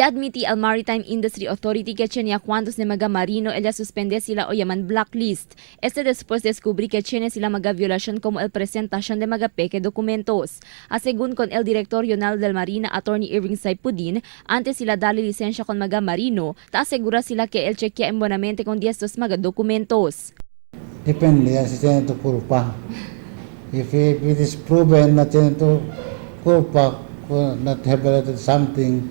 Admiti al Maritime Industry Authority que tiene a cuantos de mga marino ella suspende sila o llaman blacklist. Después descubrí que tiene sila mga violación como el presentación de mga peke documentos. Según con el director regional del Marina, Attorney Irving Saipudin, antes sila dali lisensya con mga marino, asegura sila que el chequea en buenamente con estos mga documentos. Depende yan si Senator Culpa. If it is proven that Senator Culpa could not have violated something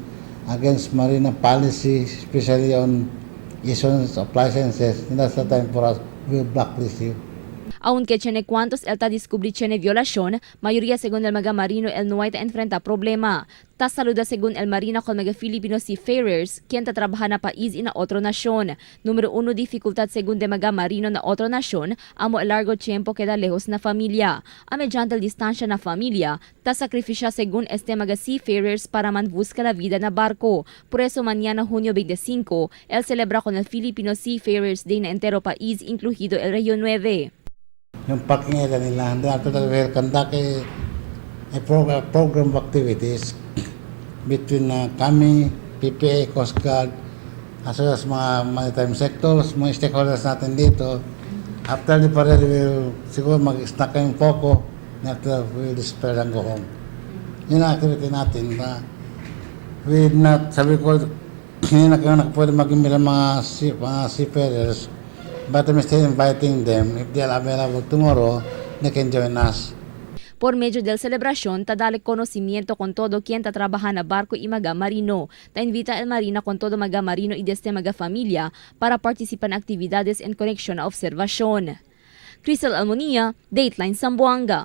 against Marina policy, especially on issuance of licenses, then that's the time for us. We'll blacklist you. Aunque tiene cuantos el ta descubrí tiene violación, mayoría según el mga marino el no hay ta enfrenta problema. Ta saluda según el marina con mga Filipino seafarers, quien ta trabaja na país y na otro nasyon. Número 1, dificultad según de mga marino na otro nasyon, amo el largo tiempo queda lejos na familia. A mediante el distancia na familia, ta sacrificia según este mga seafarers para man busca la vida na barco. Por eso mañana Junio 25, el celebra con el Filipino Seafarers Day na entero país, incluido el Región 9. Yung parking area nila, and after that we'll conduct a program of activities between kami, PPA, Coast Guard, as well as mga maritime sectors, mga stakeholders natin dito. After the parade, we'll siguro mag-snack kayong poco, and after we'll disperse and go home. Yun ang activity natin. We're not, sabi ko, hindi na kayo pwede maging bilang mga seafarers. But I'm still inviting them. If they are available tomorrow, they can join us. Por medio del celebración, ta dale conocimiento con todo quien ta trabaja na barco y mga marino. Ta invita el marina con todo mga marino y desde mga familia para participar en actividades en conexión a observación. Crystal Almonía, Dateline Zamboanga.